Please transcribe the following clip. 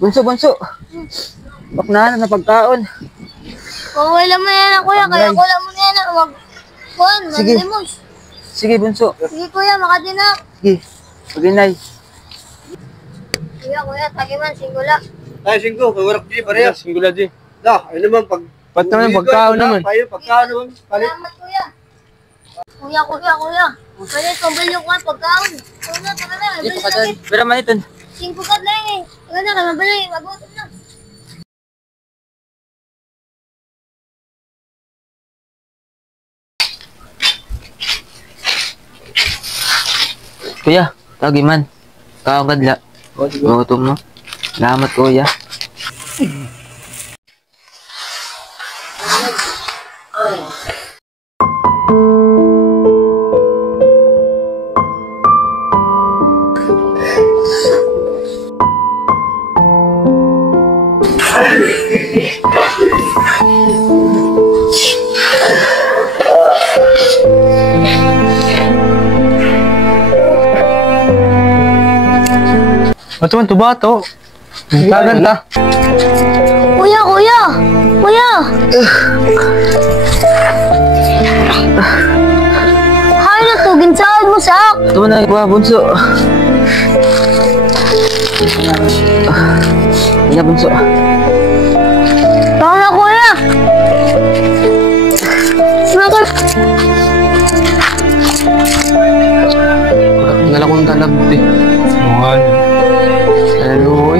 Bunso. Baknahan na pagkaon. Kung wala mo yan kuya, kaya wala mo yan Sige. mag-demos. Sige, bunso. Sige kuya, makadinak. Sige. Paginay. Kuya, tagiman, singgula. Ay, singgo, kawarak di pareha. Singgula di. Dah, ano naman pag... Ba't naman pagkaon naman? Pagkaon naman. Palit. Salamat kuya. Kuya. Pwede kumbal yung pagkaon. Kuya, tara na, Dito mabalik ka na doon. Pero man ito. 5 kat na yun eh. Tara na, mabalik, magutom na. Kuya, tagiman. Kaon kadla. Gutom mo. Salamat kuya. Ba't naman ito ba ito? Gaganda. Kuya! Hay na to, ginsaad mo sak. Ito mo na kuya, bunso. Iya, bunso. Tama na kuya. Nala kong talabti. Mga ano. Halo.